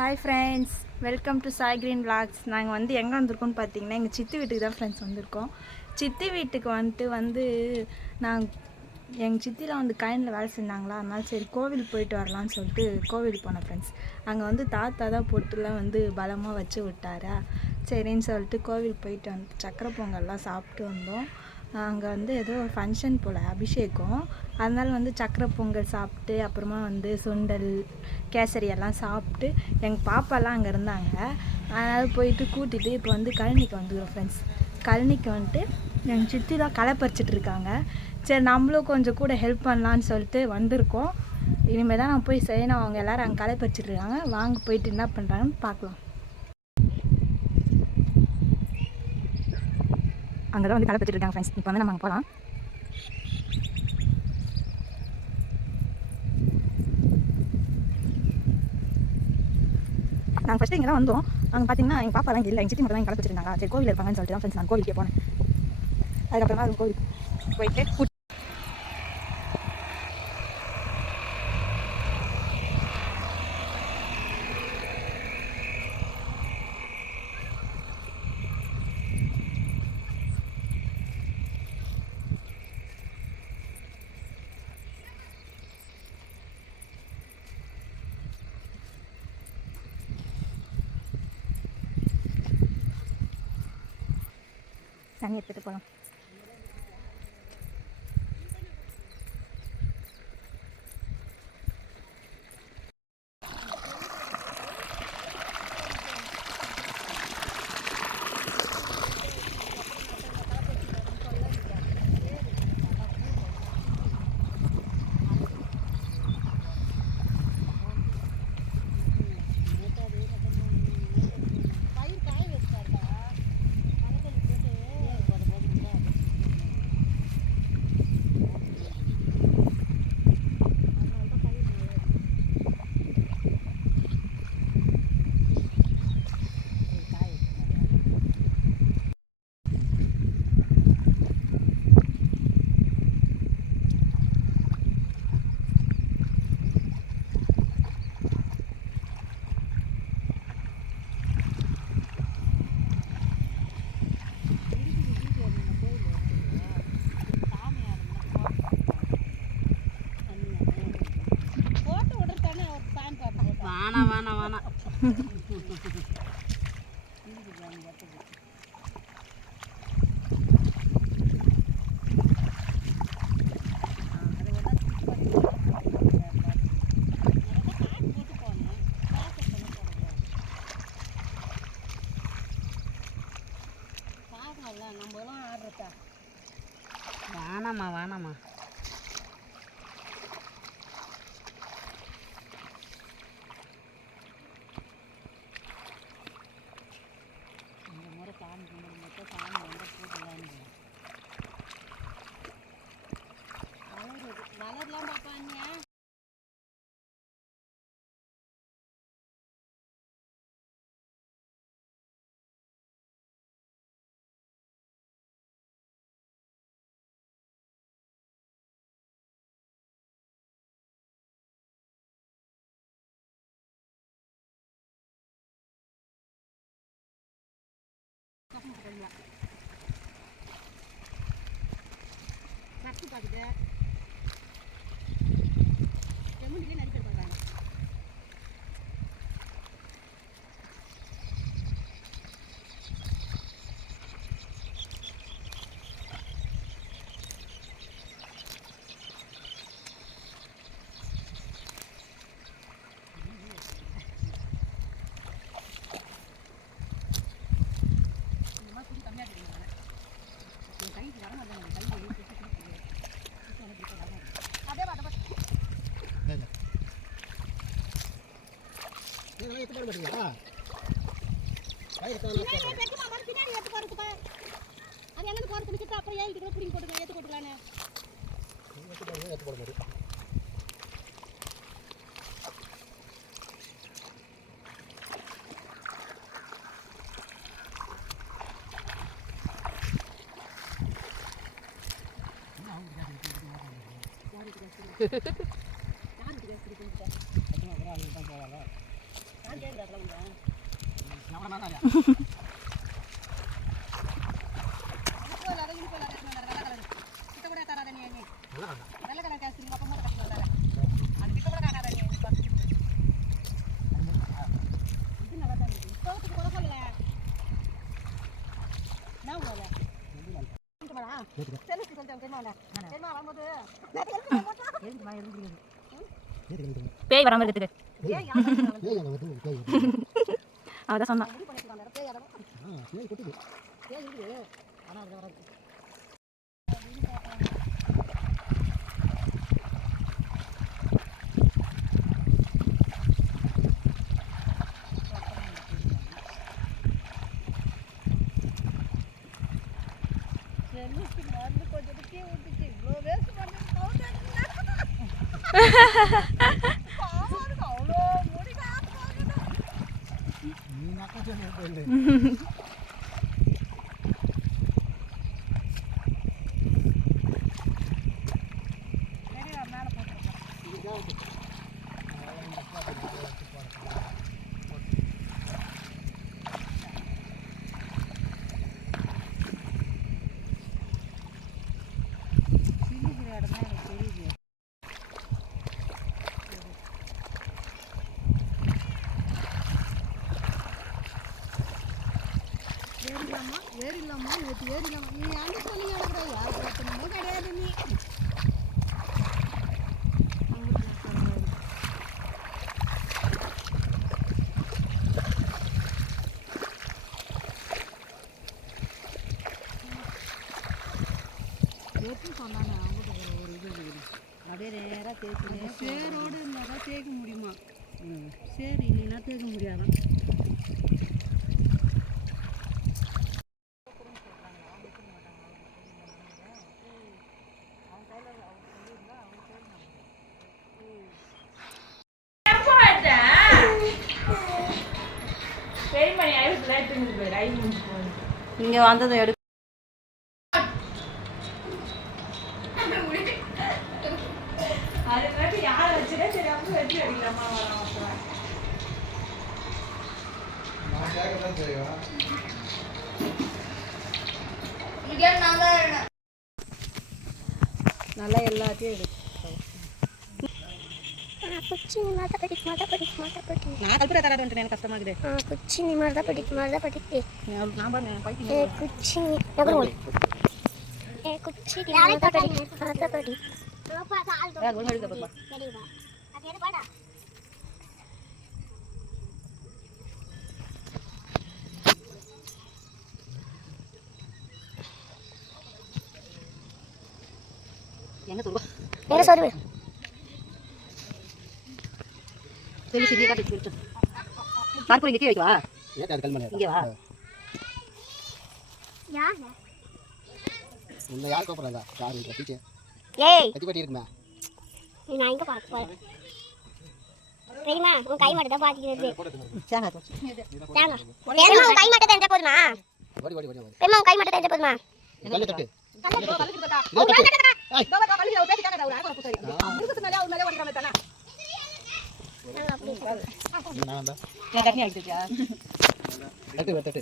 Hi friends, welcome to Sai green vlogs. நாங்கள் வந்து எங்கே வந்திருக்கோம்னு பார்த்தீங்கன்னா எங்கள் சித்தி வீட்டுக்கு தான் ஃப்ரெண்ட்ஸ் வந்திருக்கோம். சித்தி வீட்டுக்கு வந்துட்டு நாங்கள் எங்கள் சித்திலாம் வந்து கயனில் வேலை செஞ்சாங்களா, அதனால சரி கோவில் போயிட்டு வரலான்னு சொல்லிட்டு கோவில் போனோம் ஃப்ரெண்ட்ஸ். அங்கே வந்து தாத்தா தான் பொட்டுலாம் வந்து பலமாக வச்சு விட்டாரா, சரின்னு சொல்லிட்டு கோவில் போயிட்டு வந்து சக்கரை பொங்கல்லாம் சாப்பிட்டு வந்தோம். அங்கே வந்து ஏதோ ஃபங்க்ஷன் போல் அபிஷேகம், அதனால வந்து சக்கரை பொங்கல் சாப்பிட்டு அப்புறமா வந்து சுண்டல் கேசரி எல்லாம் சாப்பிட்டு எங்கள் பாப்பாலாம் அங்கே இருந்தாங்க. அதனால் போயிட்டு கூட்டிகிட்டு இப்போ வந்து கழனிக்கு வந்துக்கிறோம் ஃப்ரெண்ட்ஸ். கழனிக்கு வந்துட்டு எங்கள் சித்திலாம் களை பறிச்சிட்டு இருக்காங்க. சரி நம்மளும் கொஞ்சம் கூட ஹெல்ப் பண்ணலான்னு சொல்லிட்டு வந்திருக்கோம். இனிமேல் தான் நான் போய் செய்யணும். அவங்க எல்லோரும் அங்கே களை பறிச்சிட்டு இருக்காங்க. வாங்க போயிட்டு என்ன பண்ணுறாங்கன்னு பார்க்கலாம். அங்கே தான் வந்து களை பறிச்சிட்டு இருக்காங்க ஃப்ரெண்ட்ஸ். இப்போ வந்து நம்ம அங்கே போகலாம். நாங்கள் ஃபஸ்ட்டு இங்கே தான் வந்தோம். அங்கே பார்த்தீங்கன்னா எங்கள் பாப்பாலாம் இல்லை, எங்கள் சித்தி மட்டும் தான் களை பறிச்சிருந்தாங்க. சரி கோவில் இருப்பாங்கன்னு சொல்லிட்டு தான் ஃப்ரெண்ட்ஸ் நான் கோவிலுக்கே போனேன். அதுக்கப்புறமா அது கோவில் போயிட்டு தண்ணி எடுத்துகிட்டு போகலாம். நம்மளாம் ஆடுறதா வேணாமா இந்த முறை சாமி கும்பிடும்போது சாமி வந்து போட்டுலான்னு மலர்லாம் பார்ப்பாங்க. சத்து பார்க்குது செம்மண்டிலே நடிக்க பண்ணுறாங்க. பேய் வராம இருக்கிறதுக்கு அதான் சொன்னான். ஏறிடலாமா நேற்று ஏறிடலாமா நீ அந்த சொல்லி நடக்கிற யார் பிரச்சனையுமே கிடையாது நீ எப்படி சொன்னாங்க அவங்ககிட்ட ஒரு இது இருக்குது அப்படியே நேராக தேய்ச்சி சேரோடு இருந்தால் தான் தேய்க்க முடியுமா சரி இல்லைன்னா தேய்க்க முடியாதான் இங்க வந்ததை எடு நல்லா எல்லாத்தையும் எடு குச்சினி மாதிரி தான் படிக்க நான் கல்புரா தராது வந்துட்டு எனக்கு கஷ்டமா இருக்குது குச்சினி மாதிரி தான் படிக்க நான் பாருங்க பைத்தியம் ஏ குச்சினி நகரும் ஏ குச்சினி மாதிரி தான் படி ஒன்று எடுக்க போதுமா எங்க சொல்லுவா எங்க சொல்லுவேன் சொல்லி சரியா காட்டி சொல்லிட்டு நான் போய் இங்கே வைக்கவா ஏன் அது கல்மணி இங்கே வா யார் உன்னை யார் கூப்பிட்றாங்க யார் டீச்சர் ஏய் கத்திப்பட்டி இருக்குமா நான் இங்கே பார்க்க போகிறேன் தெரியுமா உன் கை மட்டும் தான் பார்த்துக்கிறது சேங்க தேங்க தெரியுமா உன் கை மட்டும் தெரிஞ்ச போதுமா ஓடி ஓடி ஓடி தெரியுமா உன் கை மட்டும் தெரிஞ்ச போதுமா கல்லு தட்டு தண்ணி ஆகிடுச்சா தட்டு தட்டு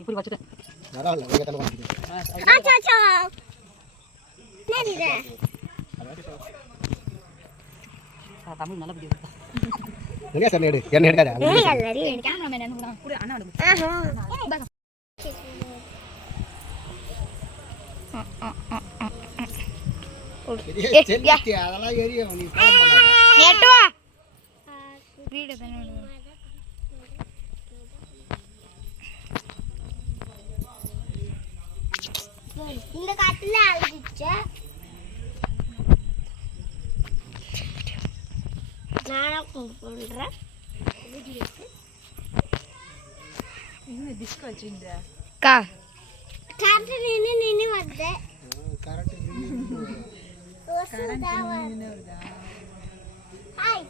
இப்படி வச்சுட்டு பரவாயில்ல நீங்க தள்ள வாங்கிட்டு ஆச்சா ஆச்சா நேரிடே தமிழ் நல்லா பிடிக்கும் எங்க சார் நேடு என்ன எடுக்காத ஏய் அல்லரி கேமராமேன் என்ன கூட அண்ணா வந்து ஆஹா அதெல்லாம் ஏரியா நீ போன் பண்ணாத நேட்டு வா வீடியோ தான இந்த காட்டுல அழுதிச்சே நானா பண்றேன் என்ன டிஸ்க் வச்சிருந்த கா கரண்ட் நின்னு வருது கரெக்ட் ஹாய்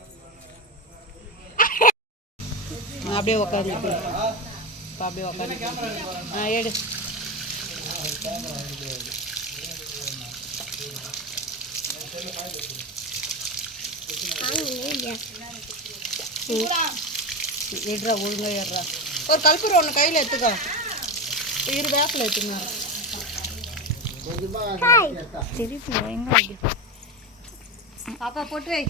அப்படியே உட்காந்து அப்படியே உட்காந்து எடு ஏடுறா ஒழுங்கா ஏடுறா. ஒரு கல்பூரம் ஒன்று கையில் எடுத்துக்கோ. இரு வேப்பில் எடுத்துங்க. திருப்பி எங்க வைக்க? பாப்பா போட்டு வை.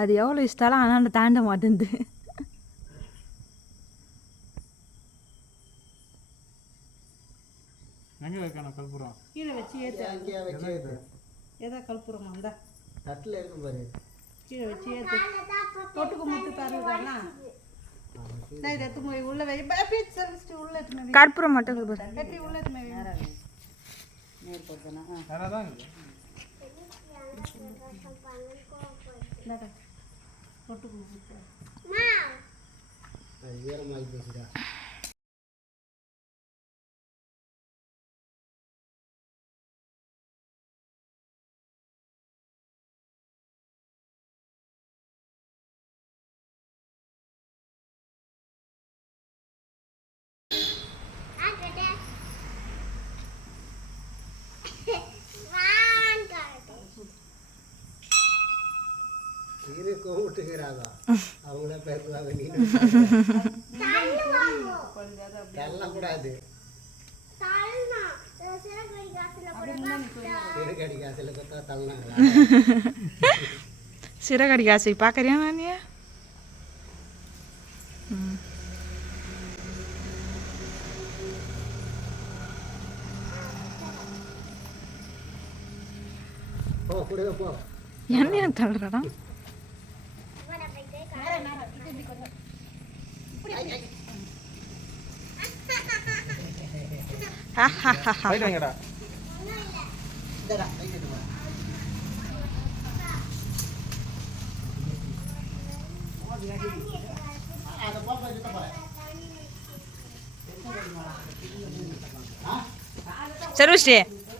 அது எவ்வளோ இஷ்டாலும் ஆனால் தாண்ட மாட்டேங்குது. எங்கே வைக்கணும் கற்பூரம்? கீழே வச்சு ஏற்று. ஏதா கல்பூரமா இருந்தா தட்டில் இருக்கும் பாரு. கீழே வச்சு ஏற்று. தொட்டுக்கு முட்டு தருதாண்ணா. நான் இதை எடுத்து போய் உள்ள வை. பீச் சர்வீஸ்ட்டு உள்ள எடுத்துமே வை. கற்பூரம் மட்டும் கற்பூரம். கட்டி உள்ள எடுத்துமே வை. நேர் போட்டுதானா? வேறு தான் இருக்குது. இந்தாடா. தொட்டுக்கு முட்டு. அது ஈரமாகி போச்சுடா. இரு கூப்பிட்டுக்கிறாங்க. அவங்கள பேசுவாங்க. நீ தள்ளக்கூடாது. சிறுகடி காசில் கொத்தா தள்ளினாங்களா? சிறகடி காசை பார்க்குறியா நீ? போ கொடுங்க போ. என்ன தள்ளுறடா? போயிட்டு வாங்கடா. இந்தடா கைட்டு வா. அதை போட்டு வச்சுட்டு போகிறேன். சர்வஸ்ரீ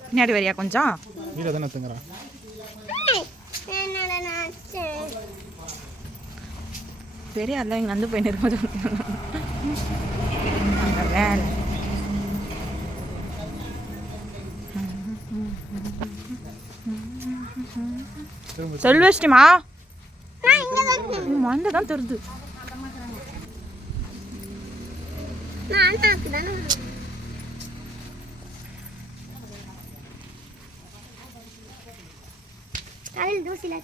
பின்னாடி வரியா கொஞ்சம்? வீட்டில் தானே தங்குறான். பெரிய அல்ல இங்கே வந்து போயின்னு இருக்கும்போது அங்கே வேலை. செல்வஸ்டிமா மண்டை தான் தருது. காலையில் தூசில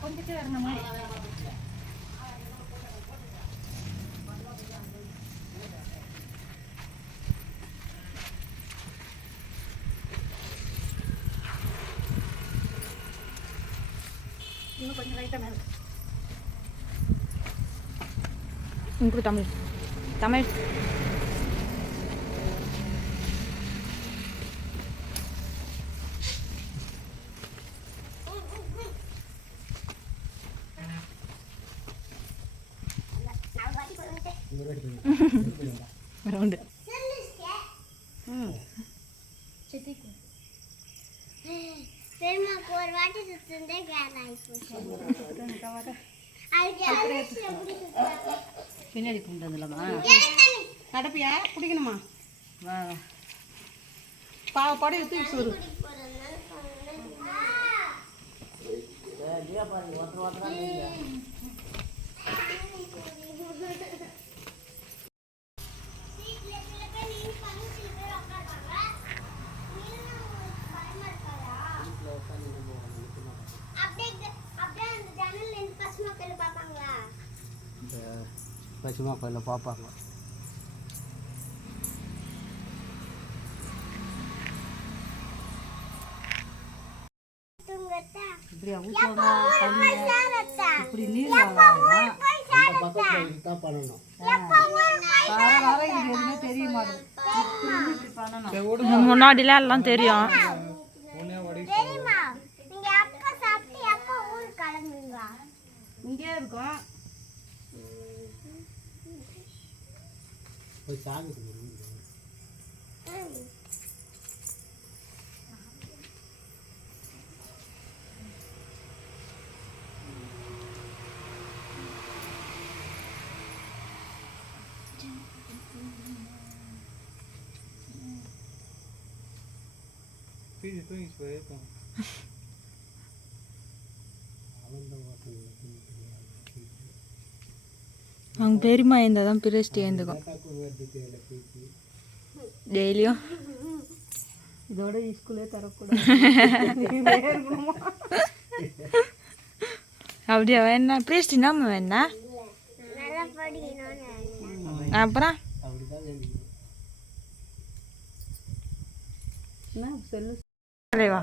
கொஞ்சம் வரணும் மாதிரி. இன்னும் கொஞ்சம் லைட்டாக மேலே. உங்களுக்கு தமிழ் தமிழ் ரவுண்டு. பெருமாக்கு ஒரு வாட்டி சுத்துந்தே கேஸ் ஆகிப்போச்சு. பின்னாடி கொண்டு வந்துடலாமா? கடப்பியா பிடிக்கணுமா? வா பாடி ஊற்றி சோறு. பசுமா கோயிலில் பார்ப்பாங்க. இப்படியா ஊற்றுவாங்க? இப்படி நீர் தான் பண்ணணும். வர வர இது எதுவுமே தெரிய மாட்டேங்குது. இப்படி பண்ணணும். முன்னாடிலாம் எல்லாம் தெரியும். இங்கே இருக்கும். போய் சாகுது. அவங்க பெரியமா இருந்தால் தான் பிரிச்சுட்டு எழுந்துக்கும் டெய்லியும். இதோட ஸ்கூலே தரக்கூடாது. அப்படியா வேணா பிரிச்சுட்டு நம்ம வேணா அப்புறம் என்ன செல்லு வா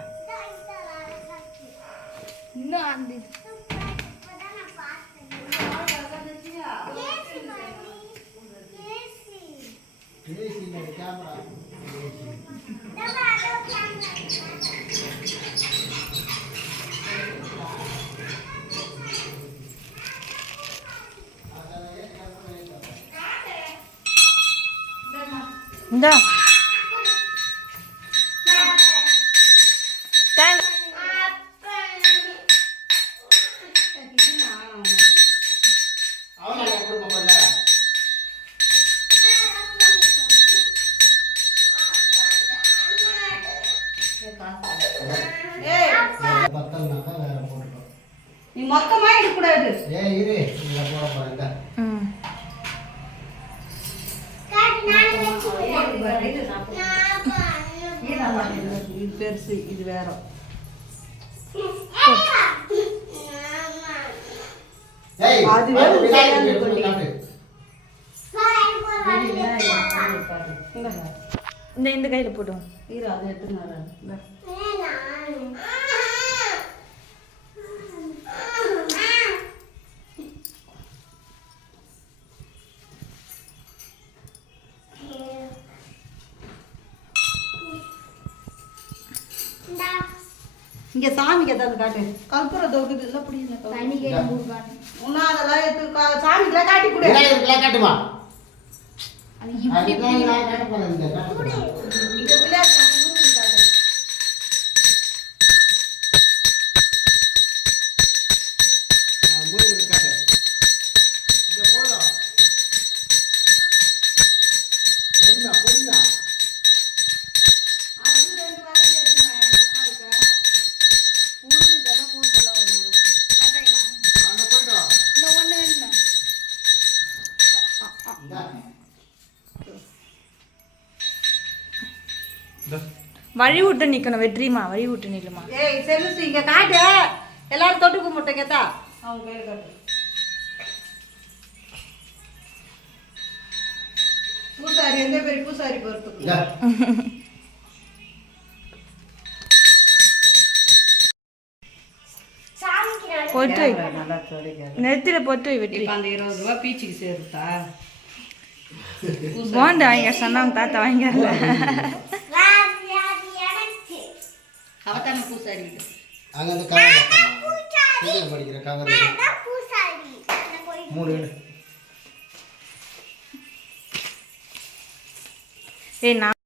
இந்தா தேங்க்ஸ். நீ மொத்தமா எடுக்கக்கூடாது. இரு இதில் போட போகிறேன். ம் இது பெருசு, இது வேற. அது வேணும். இந்த கையில் போட்டுவோம். இரு அதை எடுத்துன்னு வரேன். இங்க சாமிக்கு ஏதாவது காட்டு. கற்பூர தொகுது இல்லை பிடிக்கல. ஒன்னும் அதெல்லாம் எடுத்து சாமிக்கெல்லாம் காட்டி கொடு. காட்டுமா இந்த விளையாட்டு காட்டு. வழி விட்டு நிற்கணும். வெற்றிமா வழி விட்டு நில்லுமா. ஏய் செல்லுசி இங்க காட்டு. எல்லாரும் தொட்டு கும்பிட்டு கேட்டா அவங்க கையில காட்டு. பூசாரி எந்த பேர் பூசாரி பொறுத்து. பொட்டு வை. நல்லா சொல்லிக்க. நெத்தில பொட்டு வை வெற்றி. இப்ப அந்த 20 ரூபாய் பீச்சுக்கு சேருதா? போண்டு வாங்க சொன்னாங்க தாத்தா வாங்கல. அவதான பூசாரி. அங்க அந்த கவர் படிக்கிற கவர் மூணு. ஏய் நான்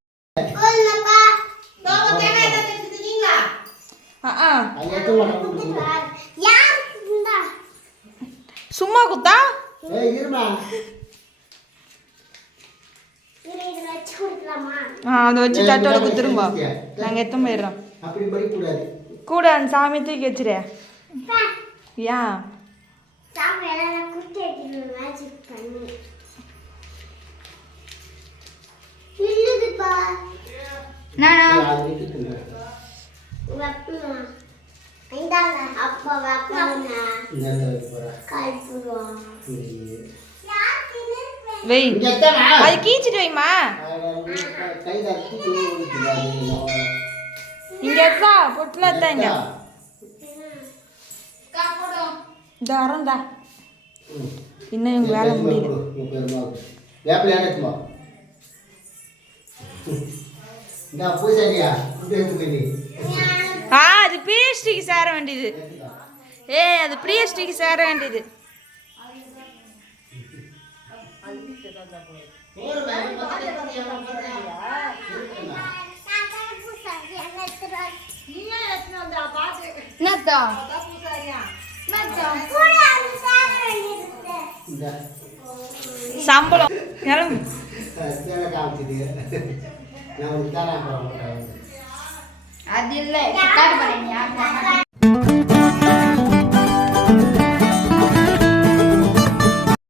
சும்மா குத்தா அதை வச்சு தட்டோட குத்துருங்க. நாங்கள் எத்தனை போயிடுறோம். கூட அந்த சாமி தூக்கி வச்சுரு. ஏன் வெய் அது கீச்சிட்டு வைமா. இங்க இருக்கா பொட்டுல தாங்க இந்த வரண்டா. இன்னும் இவங்க வேலை முடியல. வேப்பிலையான எடுத்துமா இந்த பூசாரியா இது எடுத்து போய் அது பிஎஸ்டிக்கு சேர வேண்டியது. அது பிஎஸ்டிக்கு சேர வேண்டியது. என்னத்தா சம்பளம் கிளம்பு. நான் அது இல்லை